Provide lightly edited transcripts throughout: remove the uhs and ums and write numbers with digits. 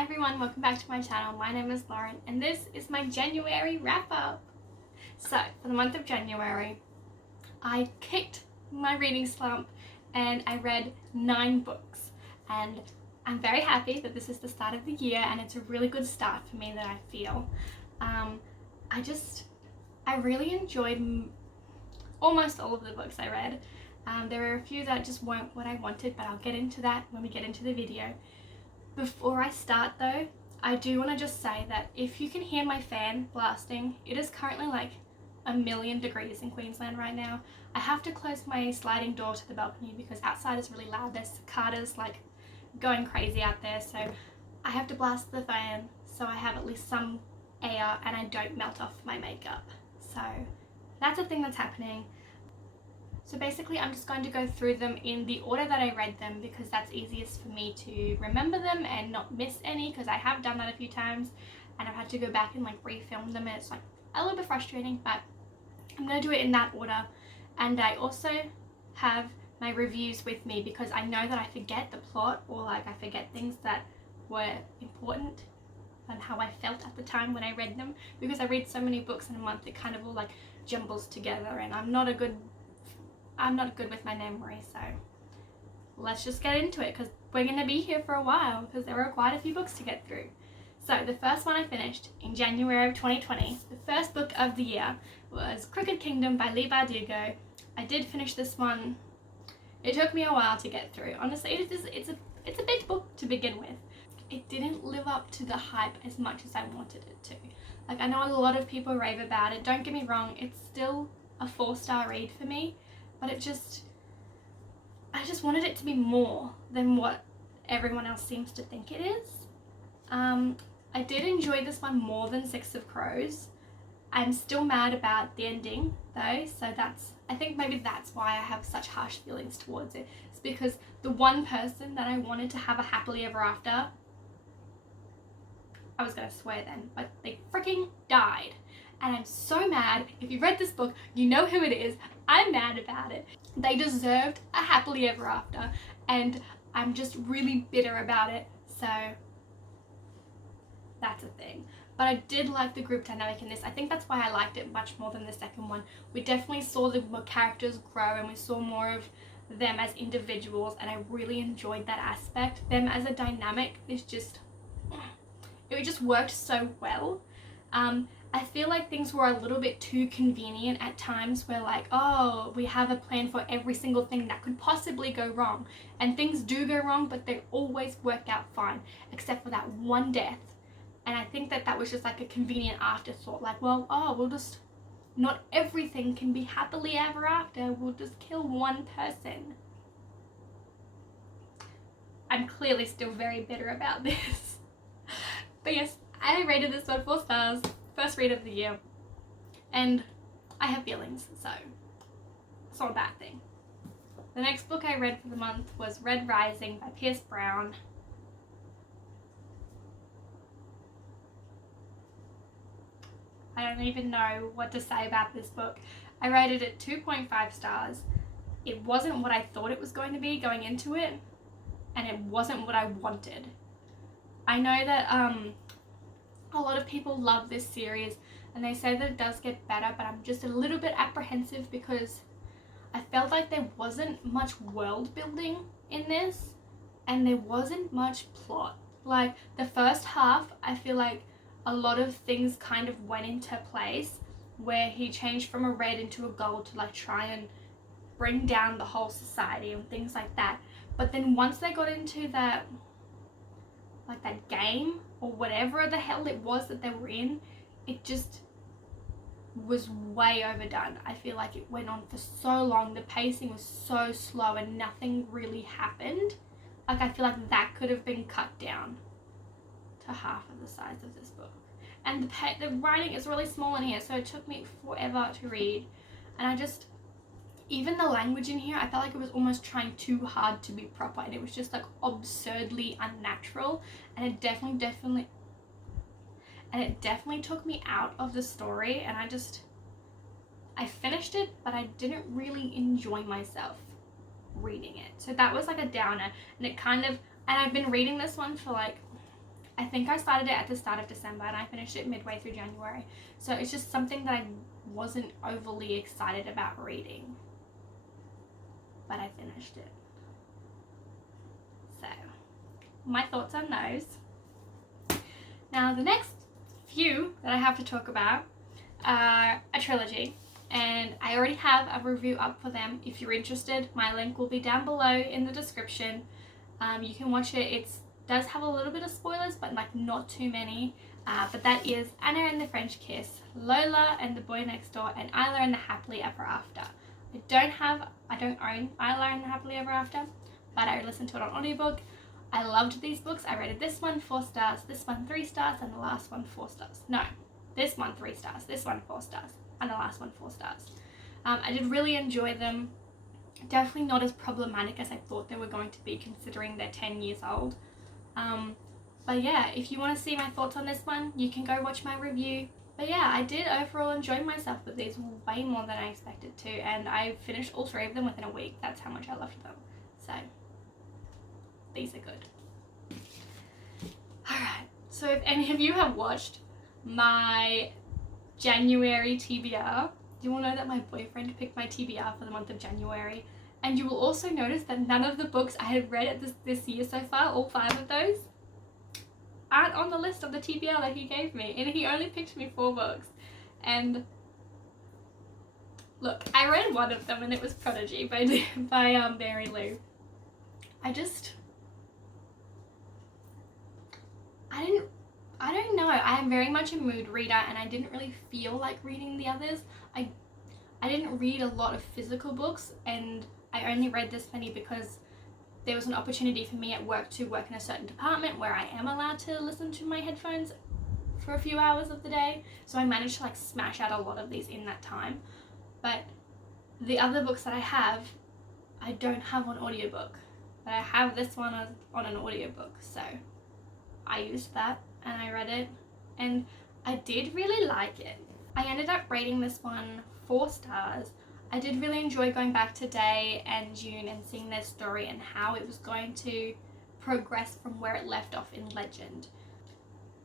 Hi everyone, welcome back to my channel. My name is Lauren and this is my January wrap up. So for the month of January, I kicked my reading slump and I read 9 books, and I'm very happy that this is the start of the year and it's a really good start for me that I feel. I really enjoyed almost all of the books I read. There were a few that just weren't what I wanted, but I'll get into that when we get into the video. Before I start though, I do want to just say that if you can hear my fan blasting, it is currently like 1,000,000 degrees in Queensland right now. I have to close my sliding door to the balcony because outside is really loud. There's cicadas like going crazy out there, so I have to blast the fan so I have at least some air and I don't melt off my makeup. So that's a thing that's happening. So basically I'm just going to go through them in the order that I read them because that's easiest for me to remember them and not miss any, because I have done that a few times and I've had to go back and like refilm them and it's like a little bit frustrating, but I'm going to do it in that order. And I also have my reviews with me because I know that I forget the plot, or like I forget things that were important and how I felt at the time when I read them, because I read so many books in a month it kind of all like jumbles together and I'm not good with my memory. So let's just get into it because we're going to be here for a while because there were quite a few books to get through. So the first one I finished in January of 2020, the first book of the year, was Crooked Kingdom by Leigh Bardugo. I did finish this one. It took me a while to get through. Honestly, it's a big book to begin with. It didn't live up to the hype as much as I wanted it to. Like, I know a lot of people rave about it. Don't get me wrong, it's still a 4-star read for me, but I just wanted it to be more than what everyone else seems to think it is. I did enjoy this one more than Six of Crows. I'm still mad about the ending though, so I think maybe that's why I have such harsh feelings towards it. It's because the one person that I wanted to have a happily ever after, I was gonna swear then, but they freaking died. And I'm so mad. If you read this book, you know who it is. I'm mad about it. They deserved a happily ever after, and I'm just really bitter about it. So that's a thing. But I did like the group dynamic in this. I think that's why I liked it much more than the second one. We definitely saw the characters grow and we saw more of them as individuals, and I really enjoyed that aspect. Them as a dynamic is just, it just worked so well. I feel like things were a little bit too convenient at times, where like, oh, we have a plan for every single thing that could possibly go wrong, and things do go wrong, but they always work out fine except for that one death. And I think that was just like a convenient afterthought, like, well, oh, we'll just, not everything can be happily ever after, we'll just kill one person. I'm clearly still very bitter about this. But yes, I rated this one 4 stars, first read of the year, and I have feelings, so it's not a bad thing. The next book I read for the month was Red Rising by Pierce Brown. I don't even know what to say about this book. I rated it 2.5 stars. It wasn't what I thought it was going to be going into it, and it wasn't what I wanted. I know that a lot of people love this series and they say that it does get better, but I'm just a little bit apprehensive because I felt like there wasn't much world building in this and there wasn't much plot. Like the first half, I feel like a lot of things kind of went into place where he changed from a red into a gold to like try and bring down the whole society and things like that. But then once they got into that, like that game or whatever the hell it was that they were in, it just was way overdone. I feel like it went on for so long, the pacing was so slow and nothing really happened. Like I feel like that could have been cut down to half of the size of this book. And the writing is really small in here, so it took me forever to read. And even the language in here, I felt like it was almost trying too hard to be proper, and it was just like absurdly unnatural, and it definitely took me out of the story, and I finished it, but I didn't really enjoy myself reading it. So that was like a downer, and I've been reading this one for like I think I started it at the start of December and I finished it midway through January. So it's just something that I wasn't overly excited about reading, but I finished it. So my thoughts on those. Now the next few that I have to talk about are a trilogy, and I already have a review up for them. If you're interested, my link will be down below in the description. You can watch it. It does have a little bit of spoilers, but like not too many. But that is Anna and the French Kiss, Lola and the Boy Next Door, and Isla and the Happily Ever After. I don't own Isla and the Happily Ever After, but I listened to it on audiobook. I loved these books. I rated this one 4 stars, this one 3 stars, and the last one 4 stars. No, this one 3 stars, this one 4 stars, and the last one 4 stars. I did really enjoy them. Definitely not as problematic as I thought they were going to be, considering they're 10 years old. But yeah, if you want to see my thoughts on this one, you can go watch my review. But yeah, I did overall enjoy myself with these way more than I expected to, and I finished all 3 of them within a week. That's how much I loved them. So these are good. Alright, so if any of you have watched my January TBR, you will know that my boyfriend picked my TBR for the month of January. And you will also notice that none of the books I have read this year so far, all 5 of those, aren't on the list of the TBR that he gave me. And he only picked me 4 books. And look, I read one of them and it was Prodigy by Mary Lou. I don't know. I am very much a mood reader and I didn't really feel like reading the others. I didn't read a lot of physical books, and I only read this many because there was an opportunity for me at work to work in a certain department where I am allowed to listen to my headphones for a few hours of the day. So I managed to like smash out a lot of these in that time. But the other books that I don't have on audiobook. But I have this one on an audiobook. So I used that and I read it and I did really like it. I ended up rating this one 4 stars. I did really enjoy going back to Day and June and seeing their story and how it was going to progress from where it left off in Legend.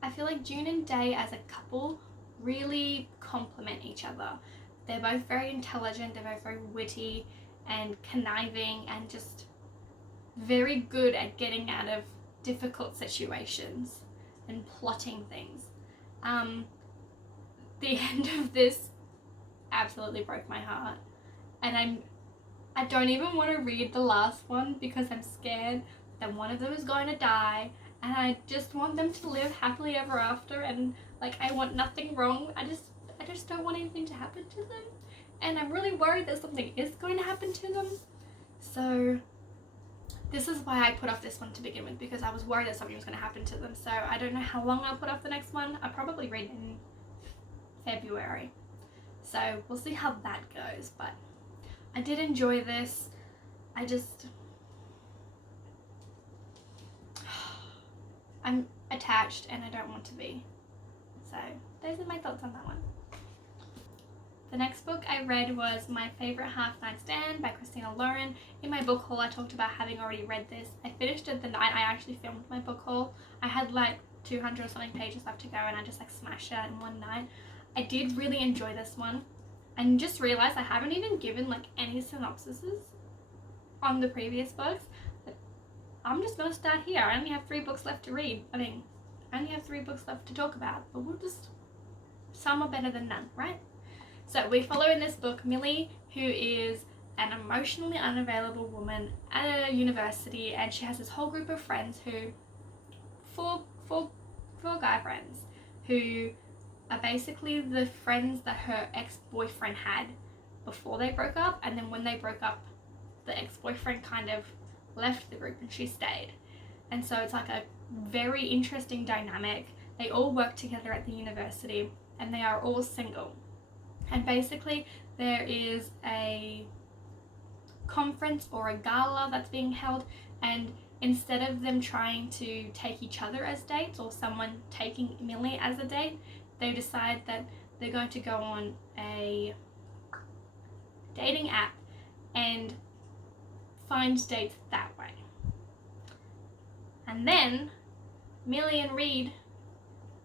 I feel like June and Day as a couple really complement each other. They're both very intelligent, they're both very witty and conniving and just very good at getting out of difficult situations and plotting things. The end of this absolutely broke my heart, and I don't even want to read the last one because I'm scared that one of them is going to die, and I just want them to live happily ever after, and like I want nothing wrong. I just don't want anything to happen to them, and I'm really worried that something is going to happen to them. So this is why I put off this one to begin with, because I was worried that something was going to happen to them. So I don't know how long I'll put off the next one. I'll probably read it in February. So we'll see how that goes, but I did enjoy this. I'm attached and I don't want to be. So those are my thoughts on that one. The next book I read was My Favorite Half Night Stand by Christina Lauren. In my book haul I talked about having already read this. I finished it the night I actually filmed my book haul. I had like 200 or something pages left to go and I just like smashed it out in one night. I did really enjoy this one, and just realized I haven't even given like any synopsises on the previous books. But I'm just gonna start here. I only have 3 books left to read. I only have 3 books left to talk about, but some are better than none, right? So we follow in this book Millie, who is an emotionally unavailable woman at a university, and she has this whole group of friends four guy friends, who are basically the friends that her ex-boyfriend had before they broke up, and then when they broke up, the ex-boyfriend kind of left the group and she stayed. And so it's like a very interesting dynamic. They all work together at the university and they are all single. And basically there is a conference or a gala that's being held, and instead of them trying to take each other as dates or someone taking Millie as a date, they decide that they're going to go on a dating app and find dates that way. And then Millie and Reed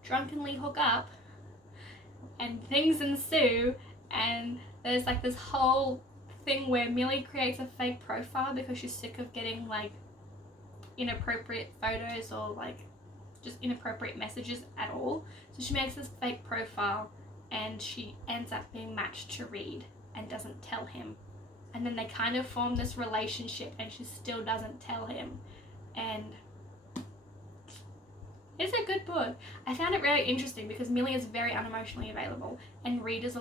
drunkenly hook up and things ensue, and there's like this whole thing where Millie creates a fake profile because she's sick of getting like inappropriate photos or like just inappropriate messages at all. So she makes this fake profile and she ends up being matched to Reed and doesn't tell him. And then they kind of form this relationship and she still doesn't tell him. And it's a good book. I found it really interesting because Millie is very unemotionally available and Reed is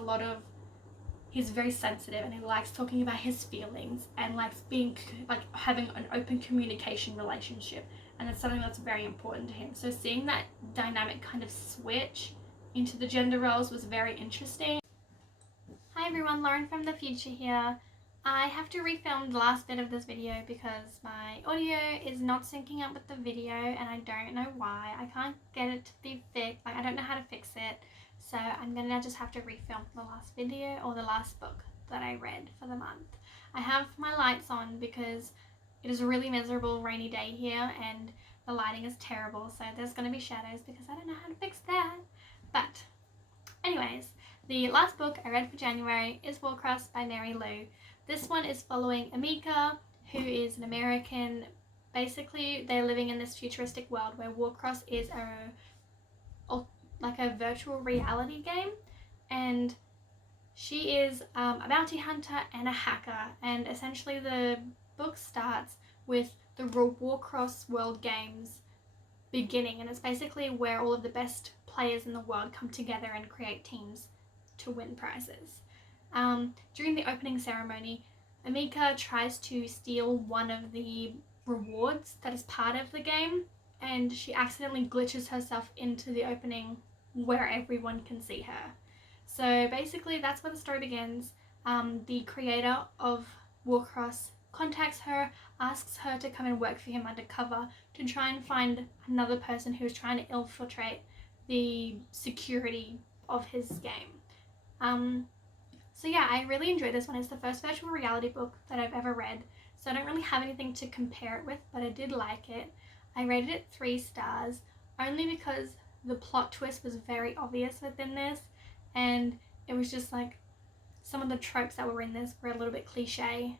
he's very sensitive and he likes talking about his feelings and likes being like having an open communication relationship, and it's something that's very important to him. So seeing that dynamic kind of switch into the gender roles was very interesting. Hi everyone, Lauren from the future here. I have to refilm the last bit of this video because my audio is not syncing up with the video and I don't know why. I can't get it to be fixed, like I don't know how to fix it. So I'm gonna just have to refilm the last video or the last book that I read for the month. I have my lights on because it is a really miserable rainy day here and the lighting is terrible, so there's gonna be shadows because I don't know how to fix that. But anyways, the last book I read for January is Warcross by Mary Lou. This one is following Amika, who is an American. Basically, they're living in this futuristic world where Warcross is like a virtual reality game, and she is a bounty hunter and a hacker, and essentially the book starts with the Warcross World Games beginning, and it's basically where all of the best players in the world come together and create teams to win prizes. During the opening ceremony, Amika tries to steal one of the rewards that is part of the game, and she accidentally glitches herself into the opening where everyone can see her. So basically that's where the story begins. The creator of Warcross contacts her, asks her to come and work for him undercover to try and find another person who is trying to infiltrate the security of his game. So yeah, I really enjoyed this one. It's the first virtual reality book that I've ever read, so I don't really have anything to compare it with, but I did like it. I rated it 3 stars only because the plot twist was very obvious within this, and it was just like some of the tropes that were in this were a little bit cliche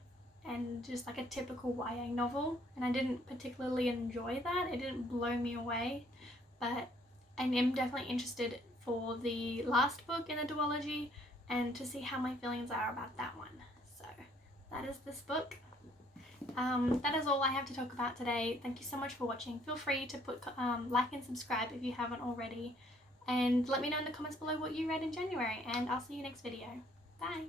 and just like a typical YA novel, and I didn't particularly enjoy that. It didn't blow me away, but I am definitely interested for the last book in the duology and to see how my feelings are about that one. So that is this book. That is all I have to talk about today. Thank you so much for watching. Feel free to put like and subscribe if you haven't already, and let me know in the comments below what you read in January, and I'll see you next video. Bye!